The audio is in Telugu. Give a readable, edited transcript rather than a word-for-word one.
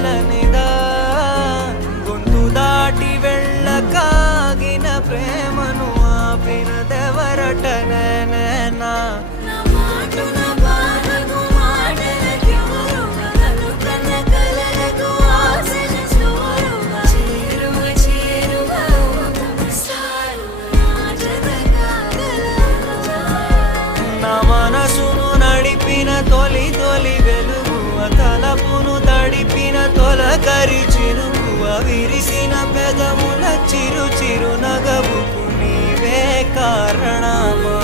వెలనిదా గొంతు దాటి వెళ్ళకాగిన ప్రేమను ఆపినదెవరటనేనా నా మనసును నడిపిన తొలి తొలి వెలుగు తలపును తడిపిన తొలకరి చిరుకువ విరిసిన పెదముల చిరు చిరు నగవుకు నీవే కారణమా